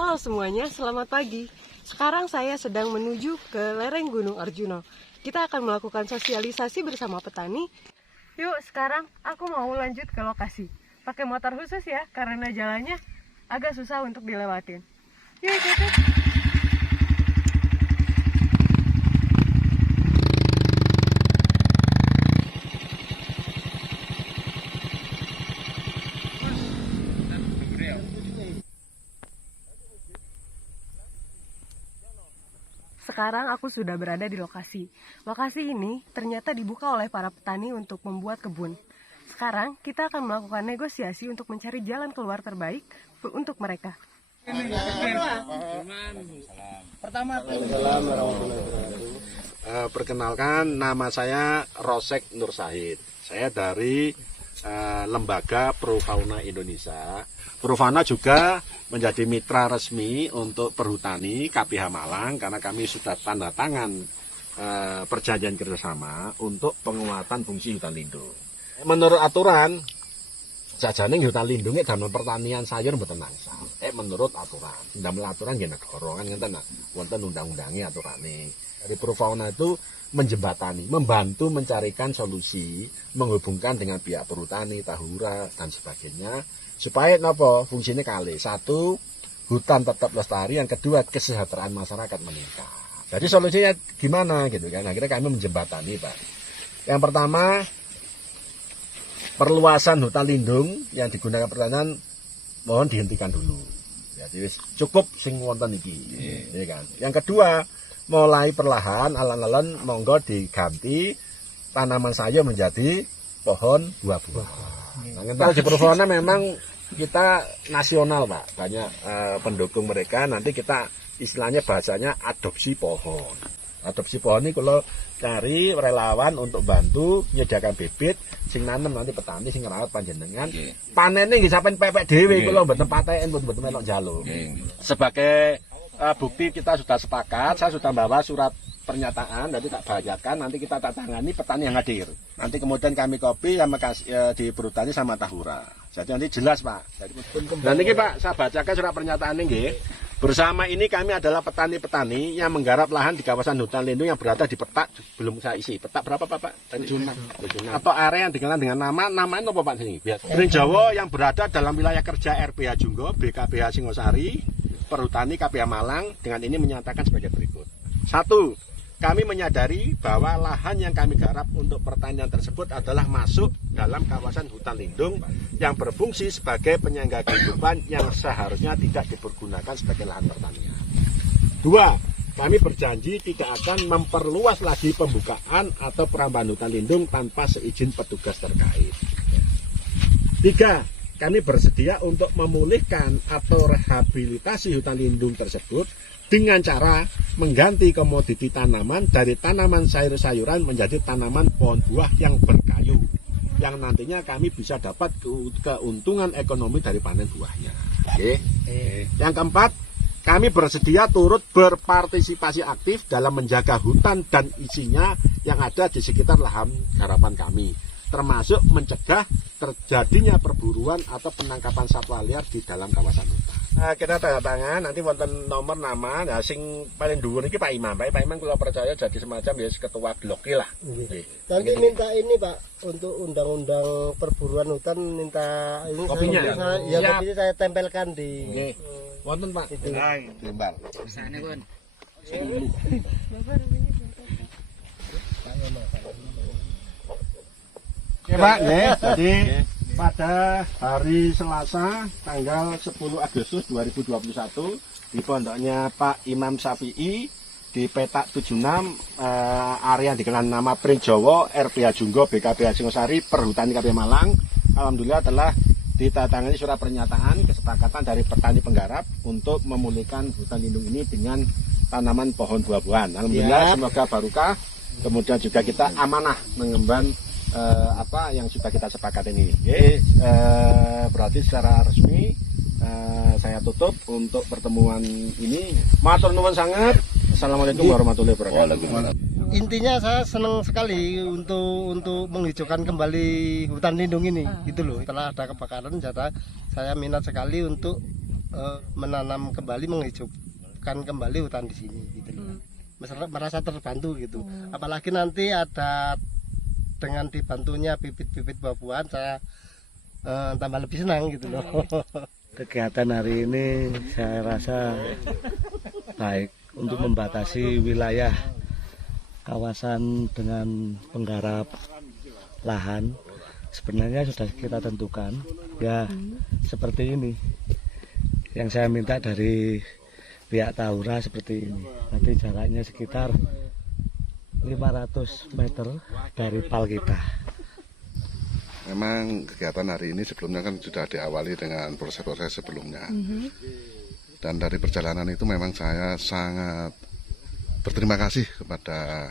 Halo semuanya, selamat pagi. Sekarang saya sedang menuju ke lereng Gunung Arjuna. Kita akan melakukan sosialisasi bersama petani. Yuk, sekarang aku mau lanjut ke lokasi. Pakai motor khusus ya, karena jalannya agak susah untuk dilewatin. Yuk, ikut. Sekarang aku sudah berada di lokasi. Lokasi ini ternyata dibuka oleh para petani untuk membuat kebun. Sekarang kita akan melakukan negosiasi untuk mencari jalan keluar terbaik untuk mereka. Perkenalkan, nama saya Rosek Nur Sahid. Saya dari Lembaga Profauna Indonesia. Profauna juga menjadi mitra resmi untuk perhutani KPH Malang karena kami sudah tanda tangan perjanjian kerjasama untuk penguatan fungsi hutan lindung. Menurut aturan, sajane hutan lindungnya dalam pertanian sayur mboten angsal. Menurut aturan, ndamel aturan nggih negara kan ngenten nah, wonten undang-undangnya aturane. Dari Profauna itu menjembatani, membantu mencarikan solusi, menghubungkan dengan pihak perhutani, tahura dan sebagainya supaya napa fungsinya kali. Satu, hutan tetap lestari, yang kedua kesejahteraan masyarakat meningkat. Jadi solusinya gimana gitu kan? Akhirnya kami menjembatani, Pak. Yang pertama, perluasan hutan lindung yang digunakan pertanian mohon dihentikan dulu. Jadi cukup sing wonten iki, ya kan. Yang kedua, mulai perlahan alon-alon monggo diganti tanaman sayur menjadi pohon buah-buahan. Nah, di Profauna memang kita nasional, Pak. Banyak pendukung mereka. Nanti kita istilahnya bahasanya adopsi pohon. Adopsi pohon ini kalau cari relawan untuk bantu menyediakan bibit sing nanem nanti petani sing ngerawat panjenengan. Panennya nggih sampean pepek dhewe kula mboten paten mboten melok njaluk. Sebagai bukti kita sudah sepakat, saya sudah bawa surat pernyataan, nanti tak bacakan, nanti kita tak tangani petani yang hadir. Nanti kemudian kami copy sama di perhutani sama tahura. Jadi nanti jelas, Pak. Dan ini Pak, saya bacakan surat pernyataan ini. Bersama ini kami adalah petani-petani yang menggarap lahan di kawasan hutan lindung yang berada di petak, belum saya isi. Petak berapa Pak? 76. Atau area yang dikenal dengan namanya apa Pak sini? Pring Jawa yang berada dalam wilayah kerja RPH Junggo, BKPH Singosari, Perhutani KPH Malang dengan ini menyatakan sebagai berikut. 1. Kami menyadari bahwa lahan yang kami garap untuk pertanian tersebut adalah masuk dalam kawasan hutan lindung yang berfungsi sebagai penyangga kehidupan yang seharusnya tidak dipergunakan sebagai lahan pertanian. 2. Kami berjanji tidak akan memperluas lagi pembukaan atau perambahan hutan lindung tanpa seizin petugas terkait. 3. Kami bersedia untuk memulihkan atau rehabilitasi hutan lindung tersebut dengan cara mengganti komoditi tanaman dari tanaman sayur-sayuran menjadi tanaman pohon buah yang berkayu, yang nantinya kami bisa dapat keuntungan ekonomi dari panen buahnya. Yang keempat, kami bersedia turut berpartisipasi aktif dalam menjaga hutan dan isinya yang ada di sekitar lahan garapan kami, termasuk mencegah terjadinya perburuan atau penangkapan satwa liar di dalam kawasan hutan. Kita tanda tangan, nanti wonten nomor nama, nah sing paling dhuwur iki Pak Imam. Pak Imam kula percaya jadi semacam ya ketua blok lah. Nanti minta ini Pak untuk undang-undang perburuan hutan, minta ini kopinya. Kopinya saya tempelkan di. Wonten Pak. Lembar. Sana Gun. Oke Pak, jadi pada hari Selasa tanggal 10 Agustus 2021 di pondoknya Pak Imam Syafi'i di petak 76 area dikenal nama Pring Jawa RPH Junggo BKPH Singosari Perhutani KPH Malang, alhamdulillah telah ditandatangani surat pernyataan kesepakatan dari petani penggarap untuk memulihkan hutan lindung ini dengan tanaman pohon buah-buahan. Alhamdulillah semoga barokah. Kemudian juga kita amanah mengemban apa yang sudah kita sepakati ini. Berarti secara resmi saya tutup untuk pertemuan ini. Matur nuwun sangat. Assalamualaikum warahmatullahi wabarakatuh. Intinya saya senang sekali untuk menghijaukan kembali hutan lindung ini, gitu loh. Setelah ada kebakaran, saya minat sekali untuk menanam kembali, menghijaukan kembali hutan di sini gitu loh. Masyarakat merasa terbantu gitu. Apalagi nanti ada dengan dibantunya bibit-bibit buah-buahan, saya tambah lebih senang gitu loh. Kegiatan hari ini saya rasa baik untuk membatasi wilayah kawasan dengan penggarap lahan. Sebenarnya sudah kita tentukan ya seperti ini. Yang saya minta dari pihak Tahura seperti ini. Nanti jaraknya sekitar 500 meter dari pal kita. Memang kegiatan hari ini sebelumnya kan sudah diawali dengan proses-proses sebelumnya. Dan dari perjalanan itu memang saya sangat berterima kasih kepada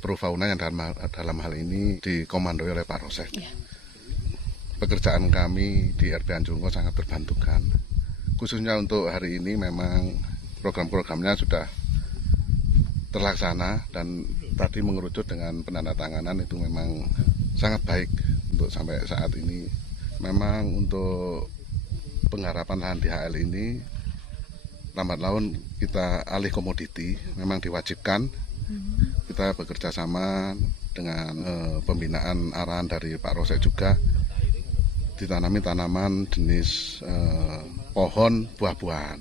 Pro Fauna yang dalam hal ini dikomandoi oleh Pak Rosek. Pekerjaan kami di RP Anjungo sangat terbantukan. Khususnya untuk hari ini memang program-programnya sudah terlaksana dan tadi mengerucut dengan penandatanganan itu memang sangat baik untuk sampai saat ini. Memang untuk penggarapan lahan di HL ini lambat laun kita alih komoditi, memang diwajibkan. Kita bekerja sama dengan pembinaan arahan dari Pak Rosek juga, ditanami tanaman jenis pohon buah-buahan.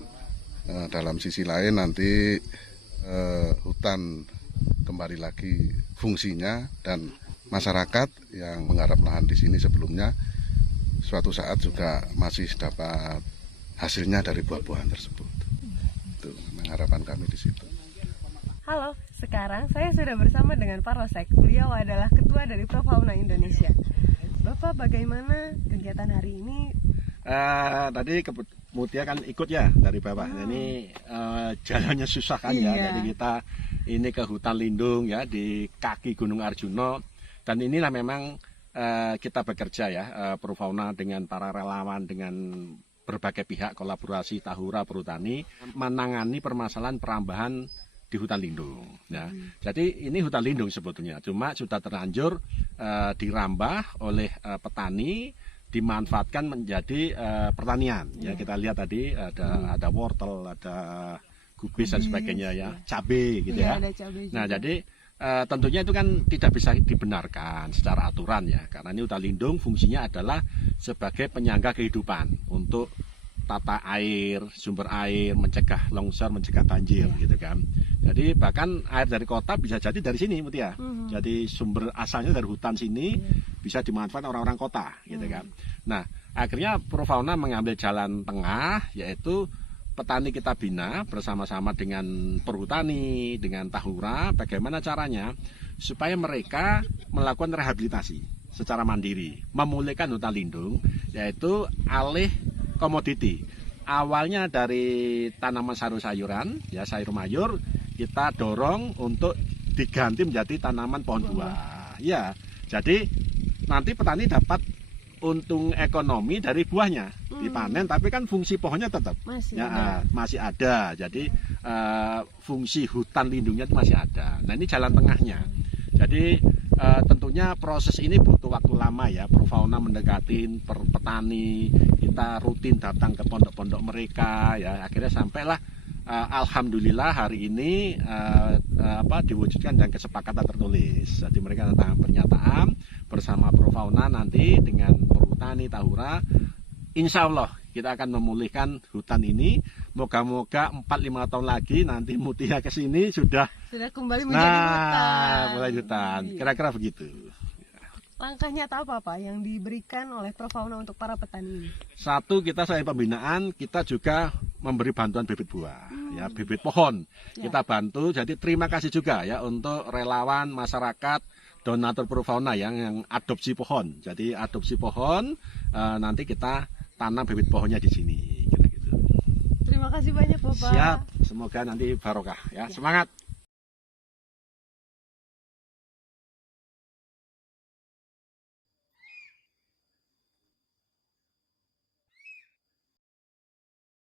Dalam sisi lain nanti hutan kembali lagi fungsinya dan masyarakat yang menggarap lahan di sini sebelumnya suatu saat juga masih dapat hasilnya dari buah-buahan tersebut. Itu harapan kami di situ. Halo, sekarang saya sudah bersama dengan Pak Rosek. Beliau adalah ketua dari Pro Fauna Indonesia. Bapak, bagaimana kegiatan hari ini? Tadi Mutia kan ikut ya dari bawah. Ini jalannya susah kan ya. Jadi kita ini ke hutan lindung ya di kaki Gunung Arjuna. Dan inilah memang kita bekerja ya, Pro Fauna dengan para relawan, dengan berbagai pihak kolaborasi Tahura Perhutani menangani permasalahan perambahan di hutan lindung. Ya. Jadi ini hutan lindung sebetulnya, cuma sudah terlanjur dirambah oleh petani, dimanfaatkan menjadi pertanian. Ya kita lihat tadi ada wortel, ada gubis dan sebagainya ya, cabai gitu ya. Nah jadi tentunya itu kan tidak bisa dibenarkan secara aturan ya, karena ini hutan lindung fungsinya adalah sebagai penyangga kehidupan untuk tata air, sumber air, mencegah longsor, mencegah banjir gitu kan. Jadi bahkan air dari kota bisa jadi dari sini Mutia. Jadi sumber asalnya dari hutan sini bisa dimanfaatkan orang-orang kota gitu kan. Nah, akhirnya Pro Fauna mengambil jalan tengah, yaitu petani kita bina bersama-sama dengan perhutani, dengan Tahura, bagaimana caranya supaya mereka melakukan rehabilitasi secara mandiri, memulihkan hutan lindung, yaitu alih komoditi. Awalnya dari tanaman sayur-sayuran, ya sayur mayur, kita dorong untuk diganti menjadi tanaman pohon buah. Ya, jadi nanti petani dapat untung ekonomi dari buahnya dipanen, tapi kan fungsi pohonnya tetap masih ada. Jadi fungsi hutan lindungnya itu masih ada. Nah ini jalan tengahnya. Jadi tentunya proses ini butuh waktu lama ya. Pro Fauna mendekatin petani, kita rutin datang ke pondok-pondok mereka ya. Akhirnya sampailah alhamdulillah hari ini diwujudkan dengan kesepakatan tertulis. Jadi mereka tentang pernyataan bersama Pro Fauna nanti dengan perhutani Tahura, insya Allah kita akan memulihkan hutan ini. Moga-moga 4-5 tahun lagi nanti Mutia ke sini sudah kembali menjadi hutan. Mulai hutan. Kira-kira begitu. Langkah nyata apa Pak yang diberikan oleh Pro Fauna untuk para petani ini? Satu, kita selain pembinaan, kita juga memberi bantuan bibit buah, ya bibit pohon. Kita bantu. Jadi terima kasih juga ya untuk relawan masyarakat, donatur Pro Fauna yang adopsi pohon. Jadi adopsi pohon, nanti kita tanam bibit pohonnya di sini. Terima kasih banyak Bapak. Siap, semoga nanti barokah ya. Semangat.